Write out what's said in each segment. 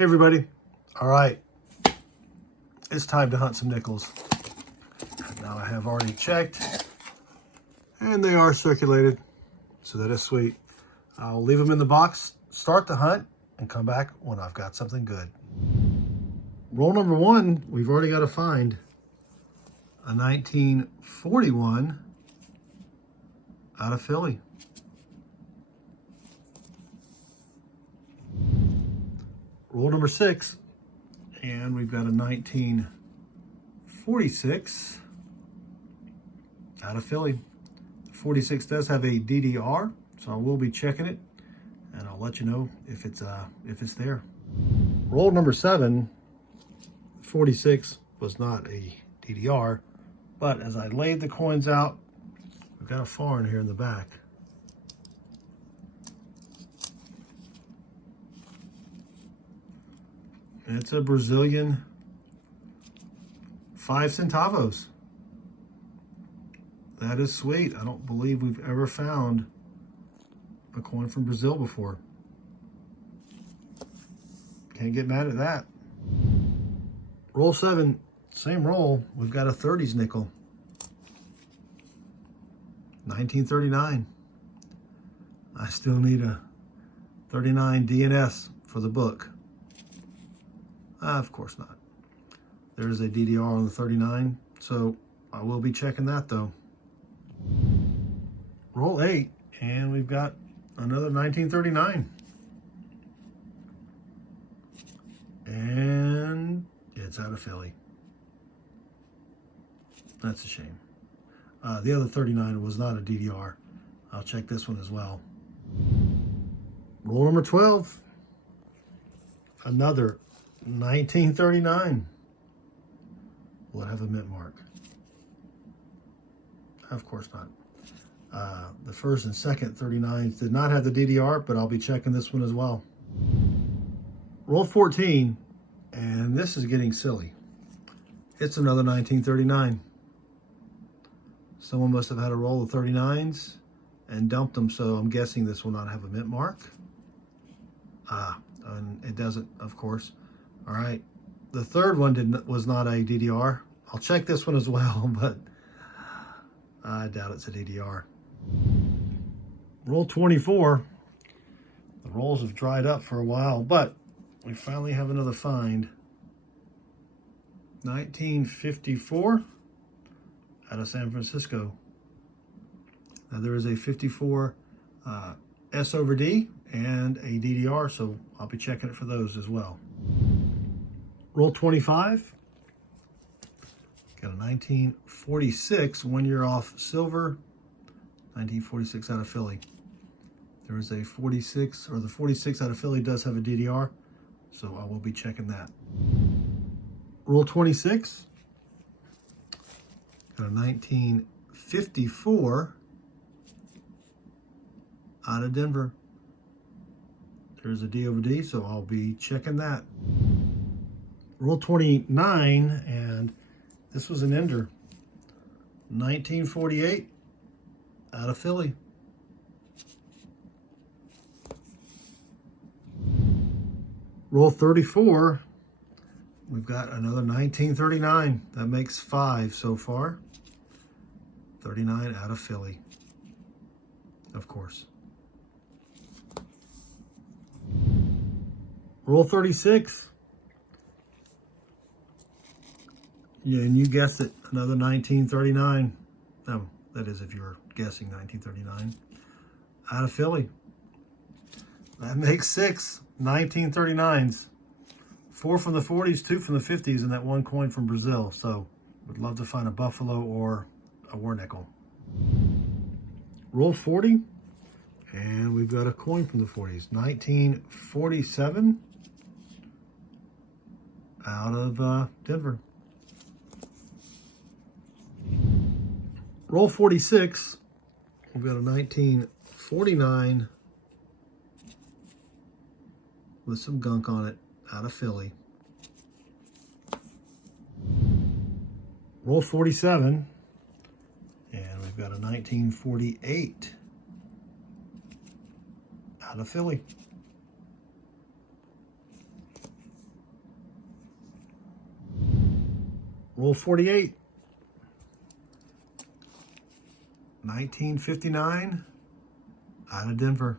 Hey everybody. All right, it's time to hunt some nickels. Now I have already checked and they are circulated, so that is sweet. I'll leave them in the box, start the hunt, and come back when I've got something good. Roll number one, we've already got to find a 1941 out of Philly. Roll number six, and we've got a 1946 out of Philly. The 46 does have a DDR, so I will be checking it, and I'll let you know if it's there. Roll number seven, 46 was not a DDR, but as I laid the coins out, we've got a foreign here in the back. It's a Brazilian 5 centavos. That is sweet. I don't believe we've ever found a coin from Brazil before. Can't get mad at that. Roll seven, same roll. We've got a 30s nickel. 1939. I still need a 39 DNS for the book. Of course not. There is a DDR on the 39, so I will be checking that though. Roll eight, and we've got another 1939. And it's out of Philly. That's a shame. The other 39 was not a DDR. I'll check this one as well. Roll number 12. Another 1939. Will it have a mint mark? Of course not. The first and second 39s did not have the DDR, but I'll be checking this one as well. Roll 14, and this is getting silly. It's another 1939. Someone must have had a roll of 39s and dumped them, so I'm guessing this will not have a mint mark. And it doesn't, of course. All right, the third one was not a DDR. I'll check this one as well, but I doubt it's a DDR. Roll 24. The rolls have dried up for a while, but we finally have another find. 1954 out of San Francisco. Now there is a 54 S over D and a DDR, so I'll be checking it for those as well. Roll 25. Got a 1946, 1 year off silver, 1946 out of Philly. There is a 46, or the 46 out of Philly does have a DDR, so I will be checking that. Roll 26. Got a 1954 out of Denver. There's a D over D, so I'll be checking that. Roll 29, and this was an ender. 1948 out of Philly. Roll 34. We've got another 1939. That makes 5 so far. 39 out of Philly, of course. Roll 36. Yeah, and you guessed it, another 1939. No, that is if you were guessing 1939. Out of Philly. That makes 6 1939s. 4 from the 40s, 2 from the 50s, and that 1 coin from Brazil. So, would love to find a buffalo or a war nickel. Roll 40, and we've got a coin from the 40s. 1947 out of Denver. Roll 46, we've got a 1949 with some gunk on it out of Philly. Roll 47, and we've got a 1948 out of Philly. Roll 48. 1959 out of Denver.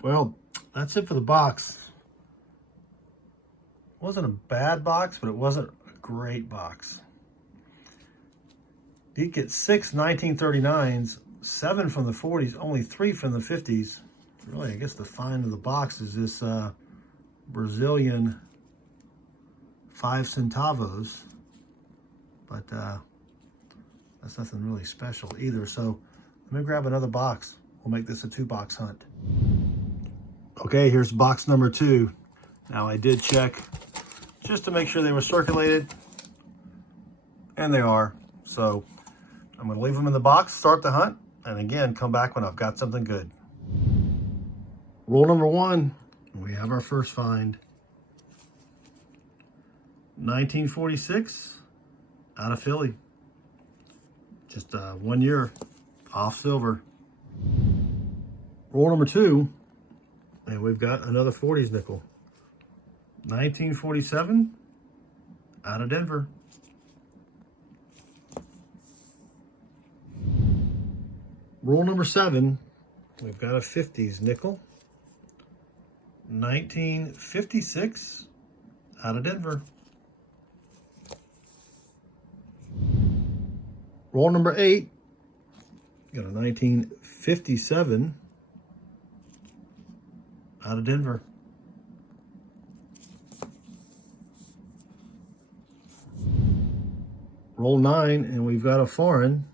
Well, that's it for the box. It wasn't a bad box, but it wasn't a great box. Did get 6 1939s, 7 from the 40s, only 3 from the 50s. Really, I guess the find of the box is this Brazilian 5 centavos, but that's nothing really special either. So let me grab another box. We'll make this a 2-box hunt. Okay, here's box number 2. Now I did check just to make sure they were circulated, and they are. So I'm going to leave them in the box, start the hunt, and again, come back when I've got something good. Roll number 1, we have our first find. 1946 out of Philly. Just 1 year off silver. Roll number 2, and we've got another 40s nickel. 1947 out of Denver. Roll number 7, we've got a 50s nickel. 1956 out of Denver. Roll number 8, got a 1957 out of Denver. Roll 9, and we've got a foreign.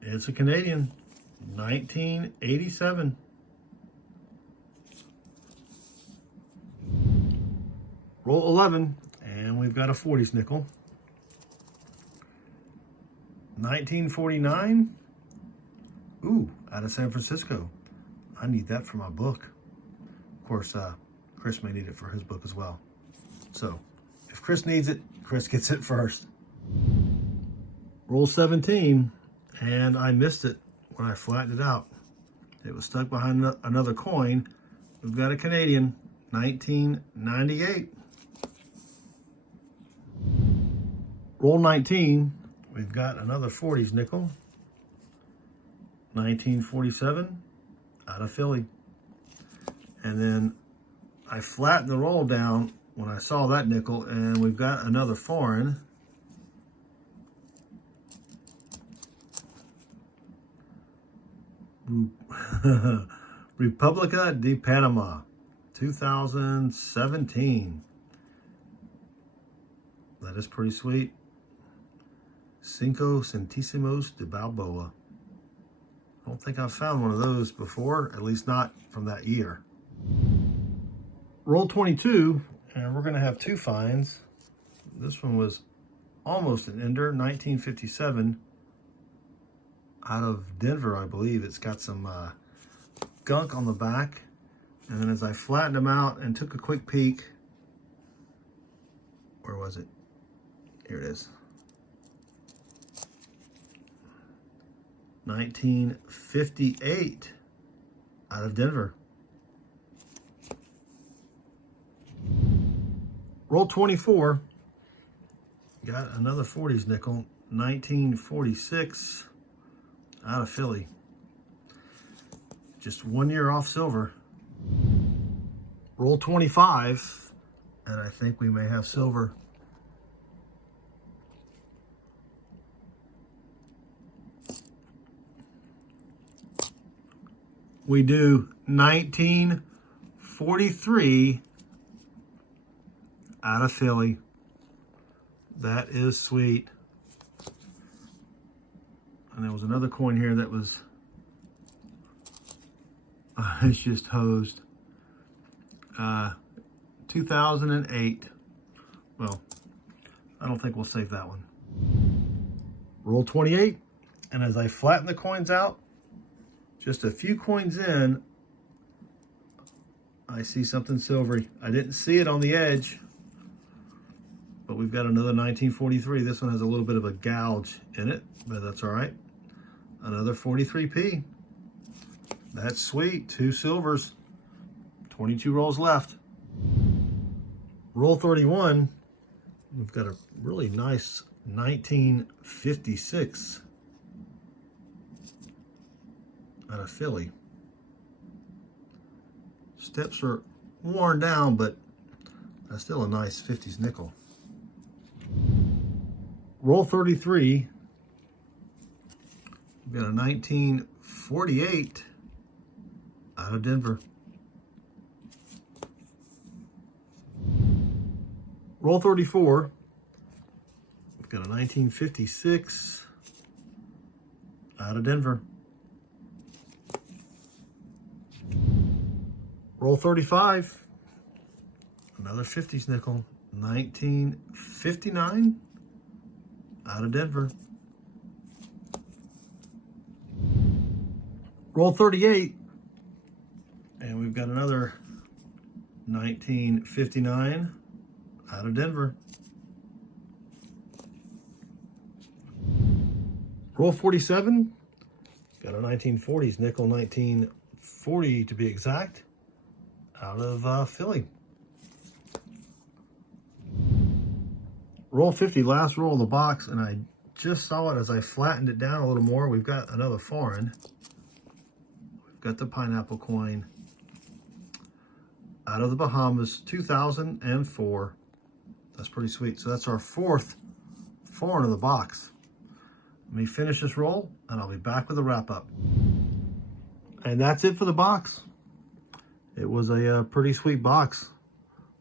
It's a Canadian, 1987. Roll 11, and we've got a 40s nickel. 1949. Ooh, out of San Francisco. I need that for my book. Of course, Chris may need it for his book as well. So, if Chris needs it, Chris gets it first. Roll 17, and I missed it when I flattened it out. It was stuck behind another coin. We've got a Canadian, 1998. Roll 19, we've got another 40s nickel. 1947 out of Philly. And then I flattened the roll down when I saw that nickel, and we've got another foreign. República de Panama, 2017. That is pretty sweet. 5 centésimos de Balboa. I don't think I've found one of those before, at least not from that year. Roll 22, and we're going to have 2 finds. This one was almost an ender, 1957, out of Denver, I believe. It's got some gunk on the back. And then as I flattened them out and took a quick peek, where was it? Here it is. 1958 out of Denver. Roll 24. Got another 40s nickel. 1946 out of Philly. Just 1 year off silver. Roll 25, and I think we may have silver. We do 1943 out of Philly. That is sweet. And there was another coin here that was, it's just hosed. 2008. Well, I don't think we'll save that one. Roll 28. And as I flatten the coins out, just a few coins in, I see something silvery. I didn't see it on the edge, but we've got another 1943. This one has a little bit of a gouge in it, but that's all right. Another 43p. That's sweet. 2 silvers. 22 rolls left. Roll 31. We've got a really nice 1956 out of Philly. Steps are worn down, but that's still a nice 50s nickel. Roll 33. We've got a 1948 out of Denver. Roll 34. We've got a 1956 out of Denver. Roll 35. Another 50s nickel. 1959 out of Denver. Roll 38. And we've got another 1959 out of Denver. Roll 47. Got a 1940s nickel, 1940 to be exact, out of Philly. Roll 50, last roll of the box, and I just saw it as I flattened it down a little more. We've got another foreign. We've got the pineapple coin out of the Bahamas, 2004. That's pretty sweet. So that's our 4th foreign of the box. Let me finish this roll, and I'll be back with a wrap-up. And that's it for the box. It was a pretty sweet box.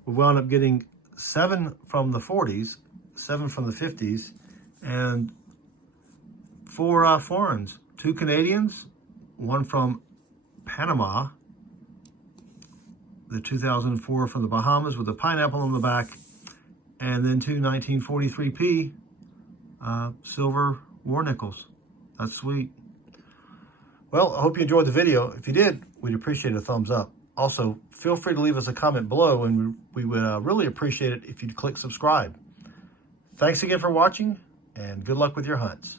We wound up getting 7 from the 40s, 7 from the 50s, and 4 foreigns. 2 Canadians, 1 from Panama, the 2004 from the Bahamas with a pineapple on the back, and then 2 1943p silver war nickels. That's sweet. Well, I hope you enjoyed the video. If you did, we'd appreciate a thumbs up. Also, feel free to leave us a comment below, and we would really appreciate it if you'd click subscribe. Thanks again for watching, and good luck with your hunts.